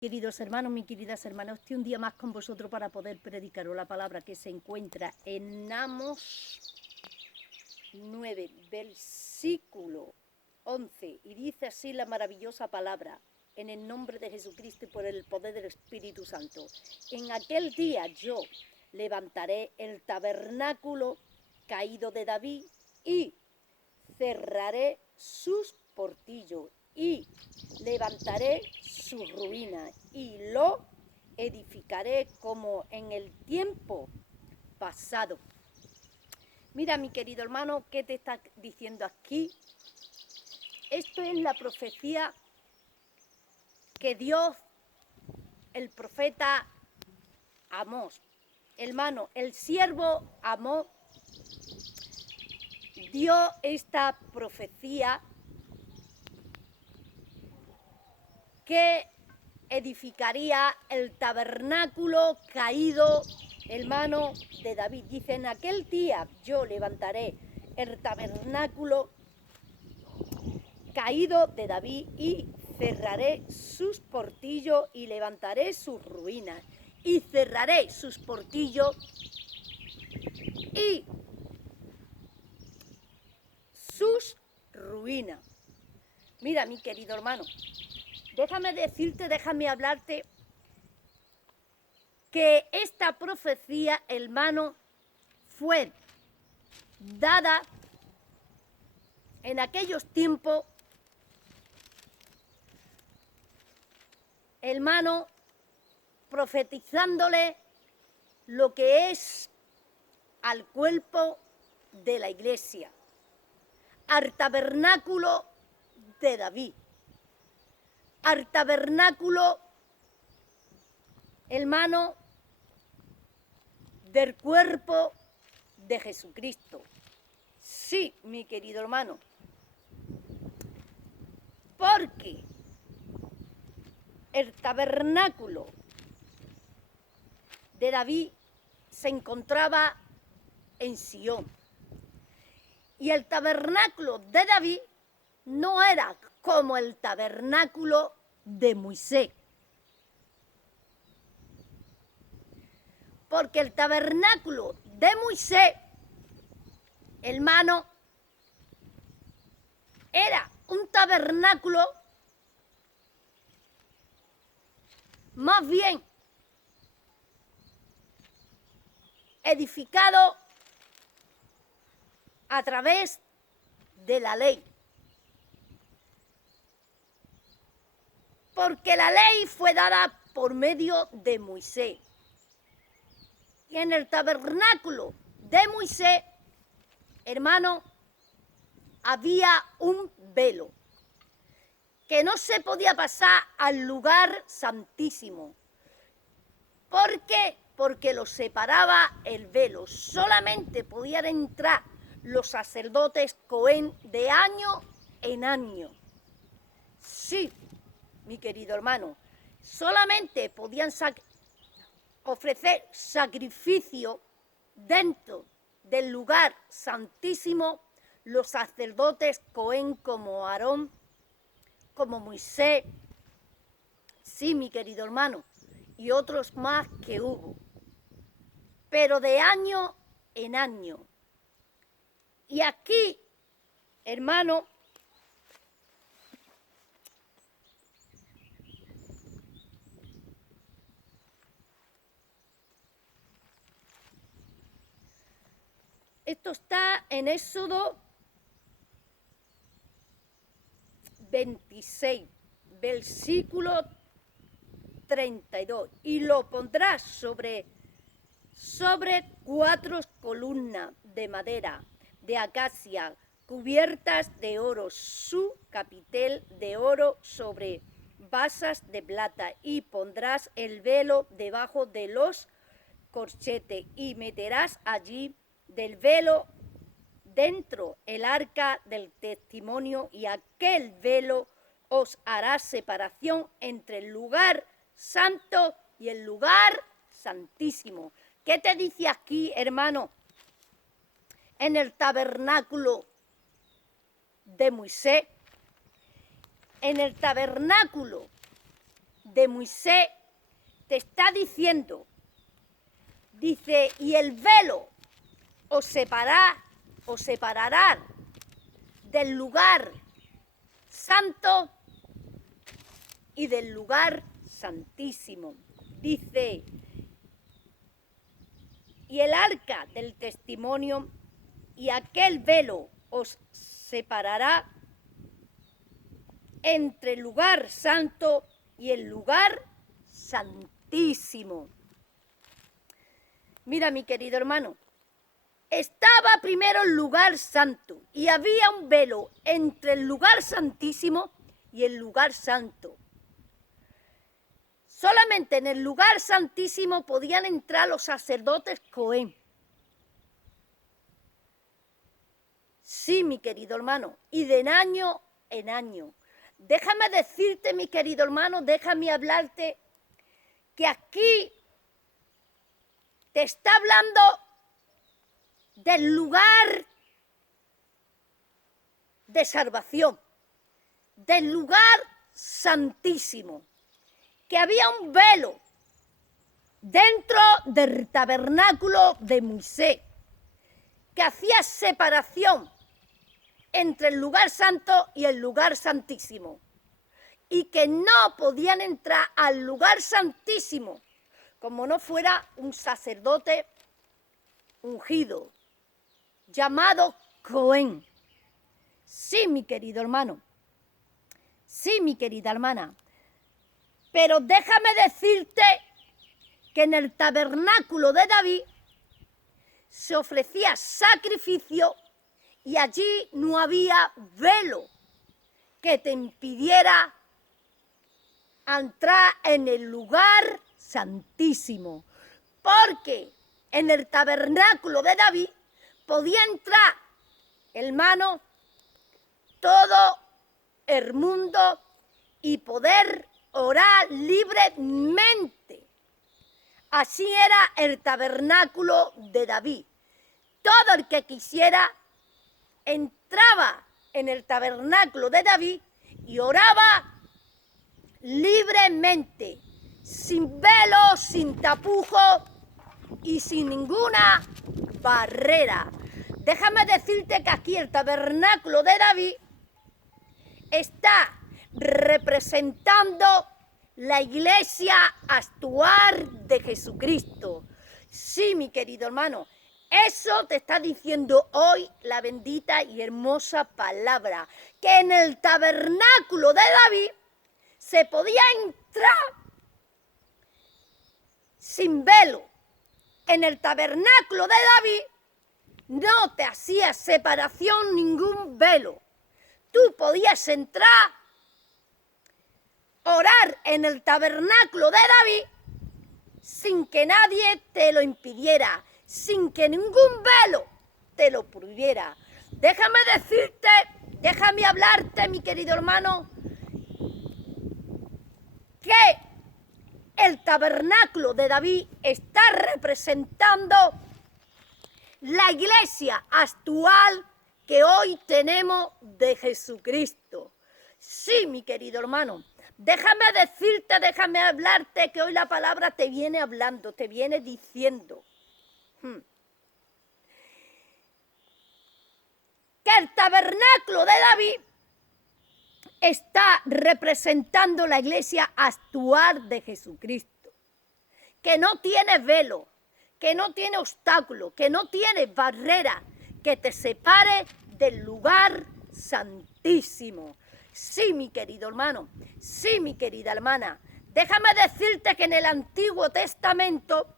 Queridos hermanos, mis queridas hermanas, estoy un día más con vosotros para poder predicaros la palabra que se encuentra en Amos 9, versículo 11, y dice así la maravillosa palabra: en el nombre de Jesucristo y por el poder del Espíritu Santo. En aquel día yo levantaré el tabernáculo caído de David y cerraré sus portillos y levantaré su ruina y lo edificaré como en el tiempo pasado. Mira, mi querido hermano, ¿qué te está diciendo aquí? Esto es la profecía que Dios, el profeta Amós, hermano, el siervo Amós, dio esta profecía que edificaría el tabernáculo caído, hermano, de David. Dice: en aquel día yo levantaré el tabernáculo caído de David y cerraré sus portillos y levantaré sus ruinas. Y cerraré sus portillos y sus ruinas. Mira, mi querido hermano, déjame decirte, déjame hablarte que esta profecía, hermano, fue dada en aquellos tiempos, hermano, profetizándole lo que es al cuerpo de la iglesia, al tabernáculo de David, al tabernáculo, hermano, del cuerpo de Jesucristo. Sí, mi querido hermano, porque el tabernáculo de David se encontraba en Sion. Y el tabernáculo de David no era como el tabernáculo de Moisés. Porque el tabernáculo de Moisés, hermano, era un tabernáculo más bien edificado a través de la ley. Porque la ley fue dada por medio de Moisés. Y en el tabernáculo de Moisés, hermano, había un velo que no se podía pasar al lugar santísimo. ¿Por qué? Porque lo separaba el velo. Solamente podían entrar los sacerdotes Cohen de año en año. Sí, mi querido hermano, solamente podían ofrecer sacrificio dentro del lugar santísimo los sacerdotes Cohen como Aarón, como Moisés, sí, mi querido hermano, y otros más que hubo, pero de año en año. Y aquí, hermano, esto está en Éxodo 26, versículo 32. Y lo pondrás sobre 4 columnas de madera de acacia cubiertas de oro, su capitel de oro sobre basas de plata, y pondrás el velo debajo de los corchetes y meterás allí del velo dentro el arca del testimonio, y aquel velo os hará separación entre el lugar santo y el lugar santísimo. ¿Qué te dice aquí, hermano? En el tabernáculo de Moisés, en el tabernáculo de Moisés te está diciendo, dice, y el velo os separará del lugar santo y del lugar santísimo. Dice, y el arca del testimonio y aquel velo os separará entre el lugar santo y el lugar santísimo. Mira, mi querido hermano, estaba primero el lugar santo y había un velo entre el lugar santísimo y el lugar santo. Solamente en el lugar santísimo podían entrar los sacerdotes Cohen. Sí, mi querido hermano, y de año en año. Déjame decirte, mi querido hermano, déjame hablarte que aquí te está hablando del lugar de salvación, del lugar santísimo, que había un velo dentro del tabernáculo de Moisés, que hacía separación entre el lugar santo y el lugar santísimo, y que no podían entrar al lugar santísimo como no fuera un sacerdote ungido, llamado Cohen. Sí, mi querido hermano, sí, mi querida hermana, pero déjame decirte que en el tabernáculo de David se ofrecía sacrificio y allí no había velo que te impidiera entrar en el lugar santísimo, porque en el tabernáculo de David podía entrar, hermano, todo el mundo y poder orar libremente. Así era el tabernáculo de David. Todo el que quisiera entraba en el tabernáculo de David y oraba libremente, sin velo, sin tapujo y sin ninguna barrera. Déjame decirte que aquí el tabernáculo de David está representando la iglesia actual de Jesucristo. Sí, mi querido hermano, eso te está diciendo hoy la bendita y hermosa palabra, que en el tabernáculo de David se podía entrar sin velo. En el tabernáculo de David no te hacía separación ningún velo. Tú podías entrar, orar en el tabernáculo de David sin que nadie te lo impidiera, sin que ningún velo te lo prohibiera. Déjame decirte, déjame hablarte, mi querido hermano, que el tabernáculo de David está representando la iglesia actual que hoy tenemos de Jesucristo. Sí, mi querido hermano, déjame decirte, déjame hablarte que hoy la palabra te viene hablando, te viene diciendo que el tabernáculo de David está representando la iglesia actual de Jesucristo, que no tiene velo, que no tiene obstáculo, que no tiene barrera que te separe del lugar santísimo. Sí, mi querido hermano, sí, mi querida hermana, déjame decirte que en el Antiguo Testamento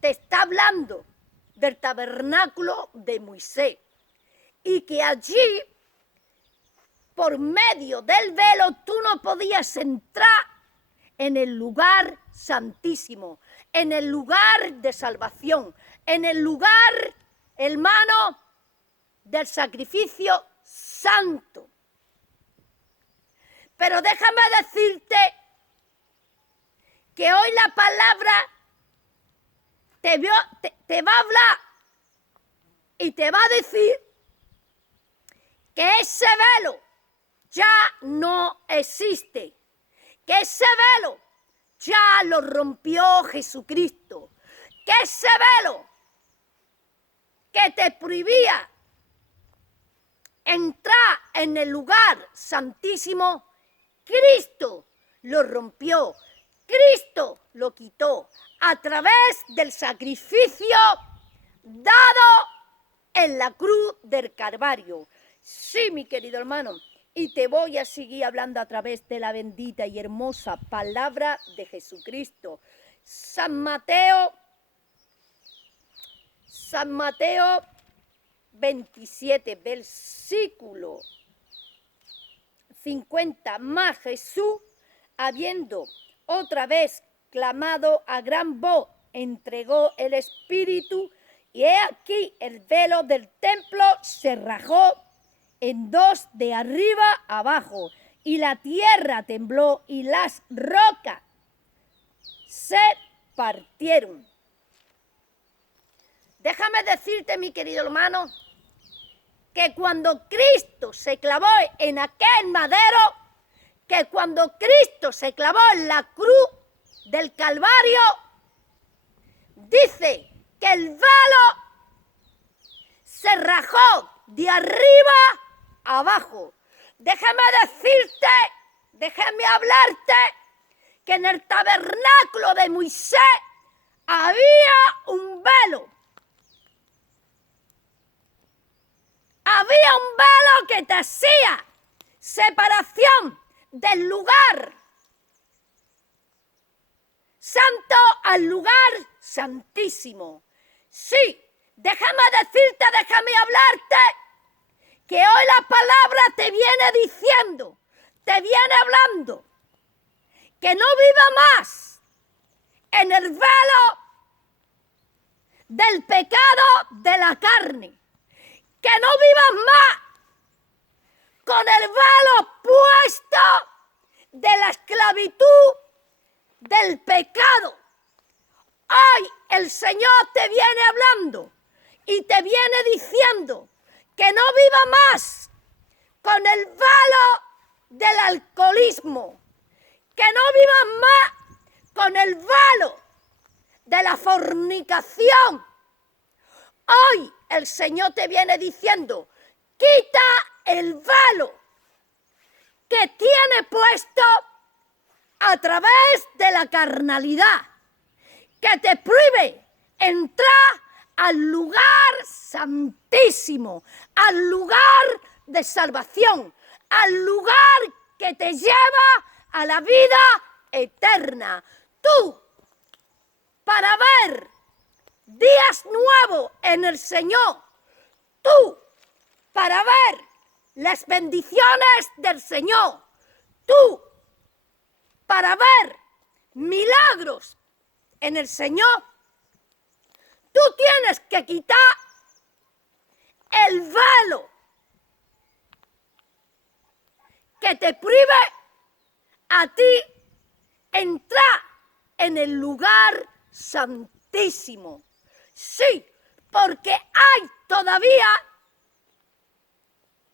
te está hablando del tabernáculo de Moisés y que allí, por medio del velo, tú no podías entrar en el lugar santísimo, en el lugar de salvación, en el lugar, hermano, del sacrificio santo. Pero déjame decirte que hoy la palabra te va a hablar y te va a decir que ese velo ya no existe, que ese velo ya lo rompió Jesucristo, que ese velo que te prohibía entrar en el lugar santísimo, Cristo lo rompió, Cristo lo quitó a través del sacrificio dado en la cruz del Calvario. Sí, mi querido hermano, y te voy a seguir hablando a través de la bendita y hermosa palabra de Jesucristo. San Mateo 27, versículo 50, más Jesús, habiendo otra vez clamado a gran voz, entregó el Espíritu, y he aquí el velo del templo se rajó en dos de arriba abajo, y la tierra tembló y las rocas se partieron. Déjame decirte, mi querido hermano, que cuando Cristo se clavó en aquel madero, que cuando Cristo se clavó en la cruz del Calvario, dice que el velo se rajó de arriba abajo. Déjame decirte, déjame hablarte, que en el tabernáculo de Moisés había un velo. Había un velo que te hacía separación del lugar santo al lugar santísimo. Sí, déjame decirte, déjame hablarte, que hoy la palabra te viene diciendo, te viene hablando, que no viva más en el velo del pecado de la carne, que no vivas más con el velo puesto de la esclavitud del pecado. Hoy el Señor te viene hablando y te viene diciendo que no viva más con el velo del alcoholismo, que no vivas más con el velo de la fornicación. Hoy el Señor te viene diciendo, quita el velo que tiene puesto a través de la carnalidad, que te prohíbe entrar al lugar santísimo, al lugar de salvación, al lugar que te lleva a la vida eterna. Tú, para ver días nuevos en el Señor, tú, para ver las bendiciones del Señor, tú, para ver milagros en el Señor, tú tienes que quitar el velo que te prohíbe a ti entrar en el lugar santísimo. Sí, porque hay todavía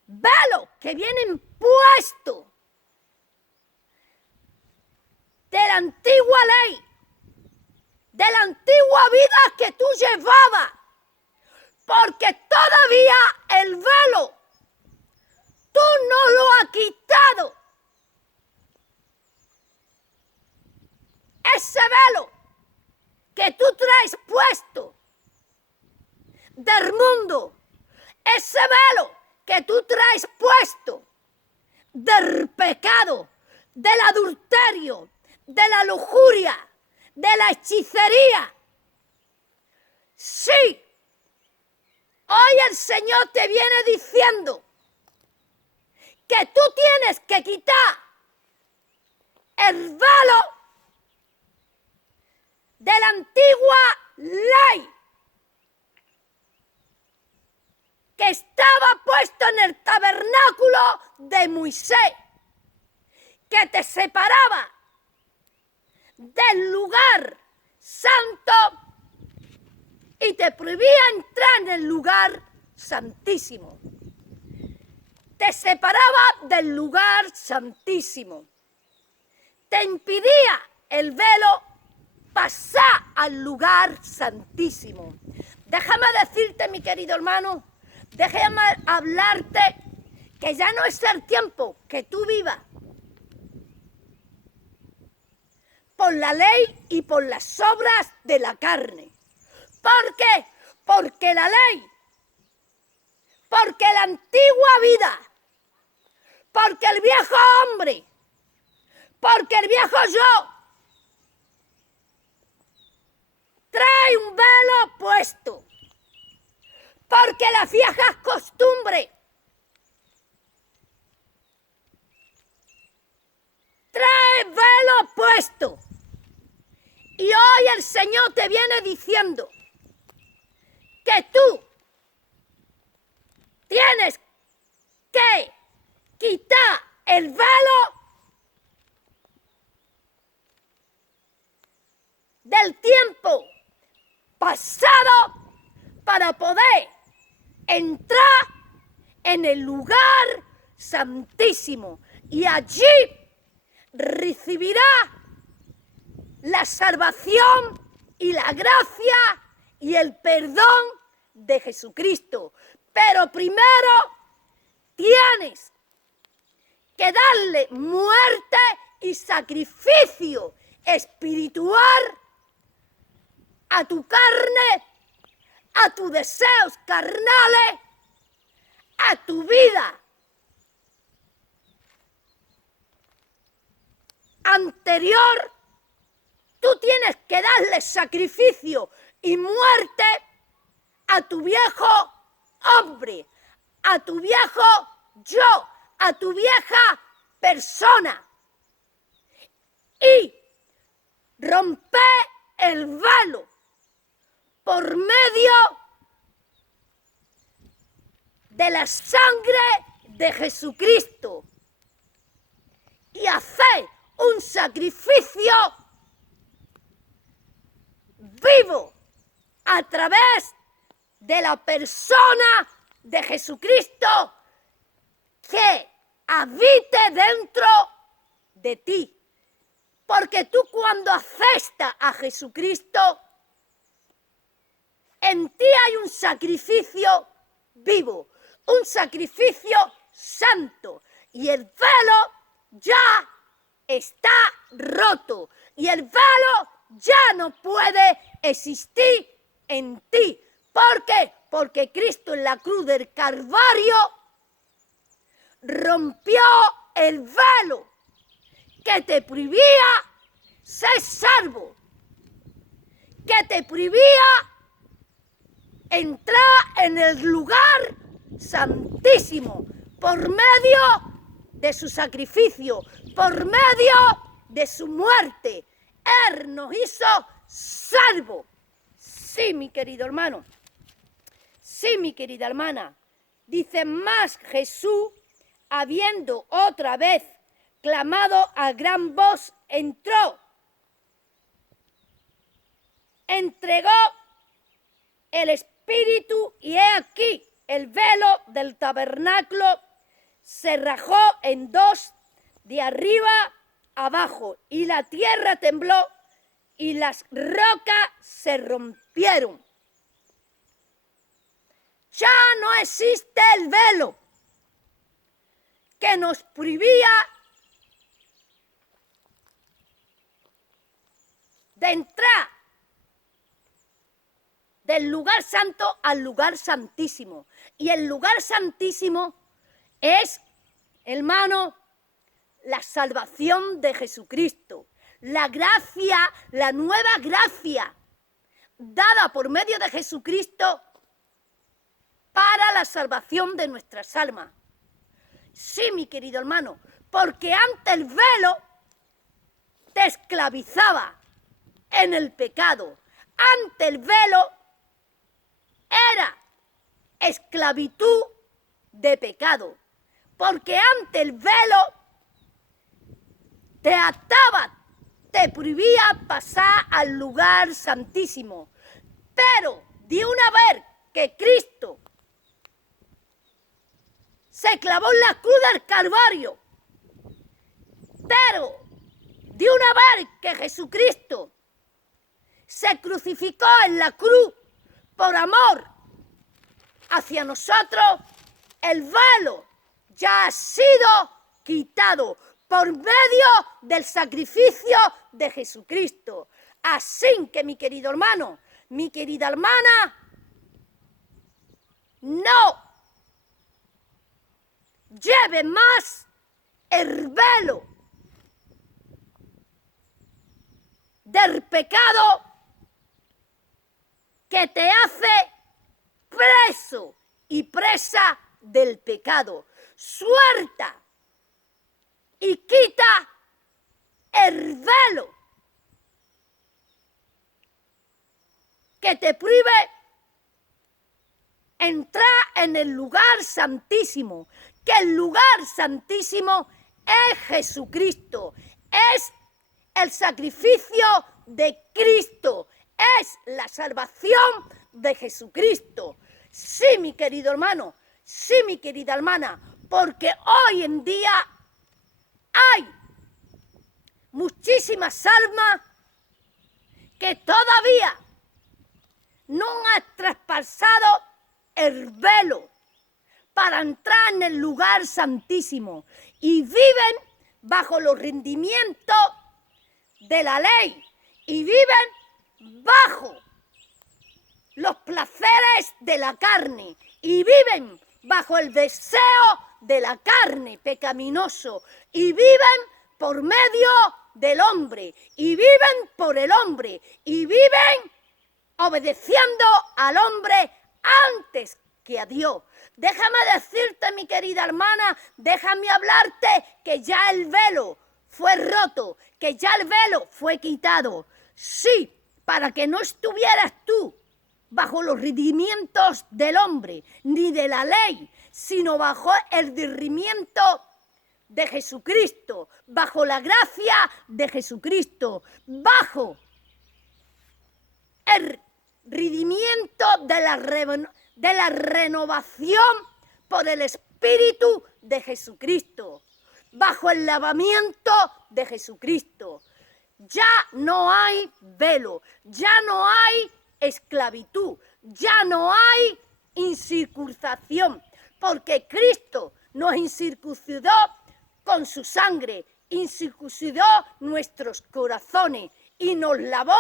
velos que vienen puestos de la antigua ley, de la antigua vida que tú llevabas, porque todavía el velo tú no lo has quitado. Ese velo que tú traes puesto del mundo, ese velo que tú traes puesto del pecado, del adulterio, de la lujuria, de la hechicería. Sí, hoy el Señor te viene diciendo que tú tienes que quitar el velo de la antigua ley que estaba puesto en el tabernáculo de Moisés, que te separaba del lugar santo y te prohibía entrar en el lugar santísimo. Te separaba del lugar santísimo. te impedía el velo pasar al lugar santísimo. Déjame decirte, mi querido hermano, déjame hablarte que ya no es el tiempo que tú vivas por la ley y por las obras de la carne. ¿Por qué? Porque la ley, porque la antigua vida, porque el viejo hombre, porque el viejo yo, trae un velo puesto, porque las viejas costumbres trae velo puesto. Y hoy el Señor te viene diciendo que tú tienes que quitar el velo del tiempo pasado para poder entrar en el lugar santísimo, y allí recibirá la salvación y la gracia y el perdón de Jesucristo. Pero primero tienes que darle muerte y sacrificio espiritual a tu carne, a tus deseos carnales, a tu vida anterior. Tú tienes que darle sacrificio y muerte a tu viejo hombre, a tu viejo yo, a tu vieja persona, y romper el velo por medio de la sangre de Jesucristo y hacer un sacrificio vivo a través de la persona de Jesucristo que habite dentro de ti. Porque tú, cuando aceptas a Jesucristo, en ti hay un sacrificio vivo, un sacrificio santo, y el velo ya está roto, y el velo ya no puede existir en ti. ¿Por qué? Porque Cristo en la cruz del Calvario rompió el velo que te prohibía ser salvo, que te prohibía entrar en el lugar santísimo por medio de su sacrificio, por medio de su muerte. Él nos hizo salvo. Sí, mi querido hermano. Sí, mi querida hermana. Dice más: Jesús, habiendo otra vez clamado a gran voz, entró, entregó el Espíritu, y he aquí el velo del tabernáculo se rajó en dos de arriba abajo, y la tierra tembló y las rocas se rompieron. Ya no existe el velo que nos prohibía de entrar del lugar santo al lugar santísimo. Y el lugar santísimo es, hermano, la salvación de Jesucristo, la gracia, la nueva gracia dada por medio de Jesucristo para la salvación de nuestras almas. Sí, mi querido hermano, porque antes el velo te esclavizaba en el pecado. Antes el velo era esclavitud de pecado, porque antes el velo te ataba, te prohibía pasar al lugar santísimo. Pero de una vez que Cristo se clavó en la cruz del Calvario, pero de una vez que Jesucristo se crucificó en la cruz por amor hacia nosotros, el velo ya ha sido quitado por medio del sacrificio de Jesucristo. Así que, mi querido hermano, mi querida hermana, no lleve más el velo del pecado que te hace preso y presa del pecado. Suelta y quita el velo que te prohíbe entrar en el lugar santísimo, que el lugar santísimo es Jesucristo, es el sacrificio de Cristo, es la salvación de Jesucristo. Sí, mi querido hermano, sí, mi querida hermana, porque hoy en día hay muchísimas almas que todavía no han traspasado el velo para entrar en el lugar santísimo y viven bajo los rendimientos de la ley y viven bajo los placeres de la carne y viven bajo el deseo de la carne pecaminoso y viven por medio del hombre y viven por el hombre y viven obedeciendo al hombre antes que a Dios. Déjame decirte, mi querida hermana, déjame hablarte que ya el velo fue roto, que ya el velo fue quitado. Sí, para que no estuvieras tú bajo los rendimientos del hombre, ni de la ley, sino bajo el dirimiento de Jesucristo, bajo la gracia de Jesucristo, bajo el rendimiento de la renovación por el Espíritu de Jesucristo, bajo el lavamiento de Jesucristo. Ya no hay velo, ya no hay esclavitud, ya no hay incircuncisión, porque Cristo nos incircuncidó con su sangre, incircuncidó nuestros corazones y nos lavó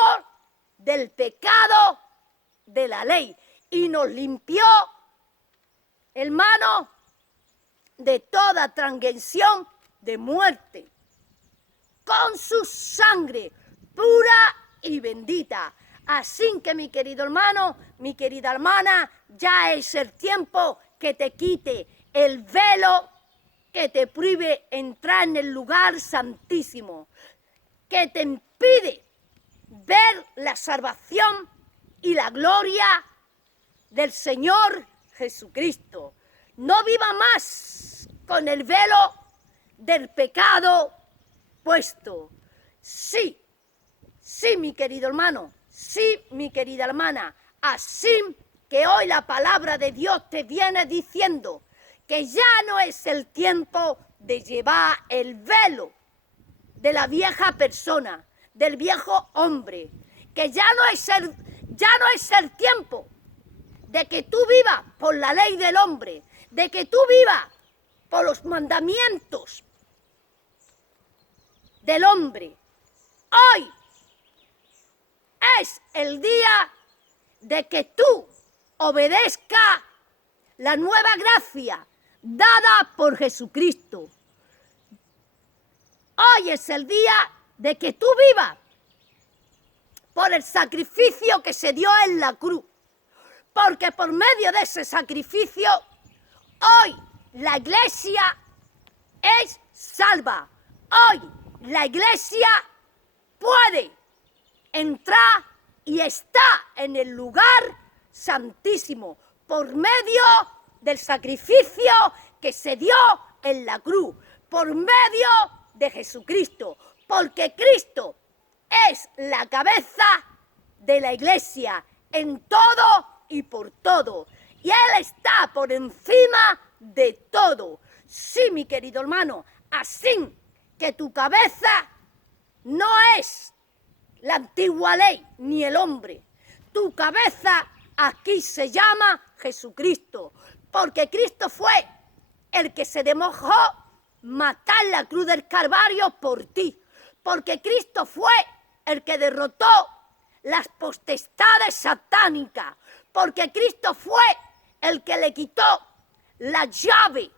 del pecado de la ley y nos limpió, hermano, de toda transgresión de muerte, con su sangre pura y bendita. Así que, mi querido hermano, mi querida hermana, ya es el tiempo que te quite el velo que te prohíbe entrar en el lugar santísimo, que te impide ver la salvación y la gloria del Señor Jesucristo. No viva más con el velo del pecado puesto. Sí, sí, mi querido hermano, sí, mi querida hermana, así que hoy la palabra de Dios te viene diciendo que ya no es el tiempo de llevar el velo de la vieja persona, del viejo hombre, que ya no es el tiempo de que tú vivas por la ley del hombre, de que tú vivas por los mandamientos del hombre. Hoy es el día de que tú obedezcas la nueva gracia dada por Jesucristo. Hoy es el día de que tú vivas por el sacrificio que se dio en la cruz. Porque por medio de ese sacrificio, hoy la iglesia es salva. Hoy la iglesia puede entrar y está en el lugar santísimo por medio del sacrificio que se dio en la cruz, por medio de Jesucristo, porque Cristo es la cabeza de la iglesia en todo y por todo, y Él está por encima de todo. Sí, mi querido hermano, así que tu cabeza no es la antigua ley ni el hombre. Tu cabeza aquí se llama Jesucristo, porque Cristo fue el que se dejó matar en la cruz del Calvario por ti, porque Cristo fue el que derrotó las potestades satánicas, porque Cristo fue el que le quitó la llave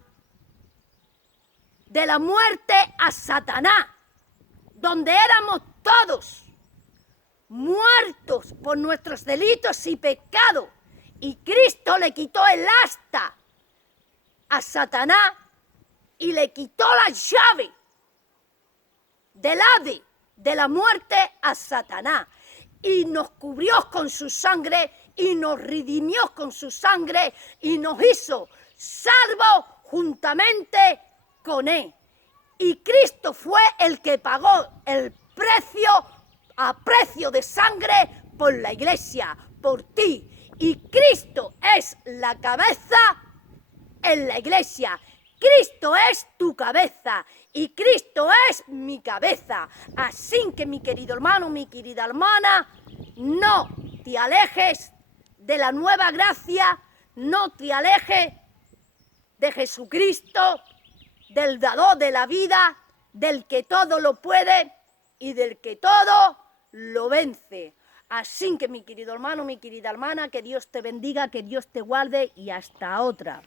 de la muerte a Satanás, donde éramos todos muertos por nuestros delitos y pecados, y Cristo le quitó el asta a Satanás y le quitó la llave del Hades, de la muerte a Satanás, y nos cubrió con su sangre y nos redimió con su sangre y nos hizo salvos juntamente con él. Y Cristo fue el que pagó el precio a precio de sangre por la iglesia, por ti. Y Cristo es la cabeza en la iglesia. Cristo es tu cabeza y Cristo es mi cabeza. Así que, mi querido hermano, mi querida hermana, no te alejes de la nueva gracia, no te alejes de Jesucristo, del dador de la vida, del que todo lo puede y del que todo lo vence. Así que, mi querido hermano, mi querida hermana, que Dios te bendiga, que Dios te guarde y hasta otra.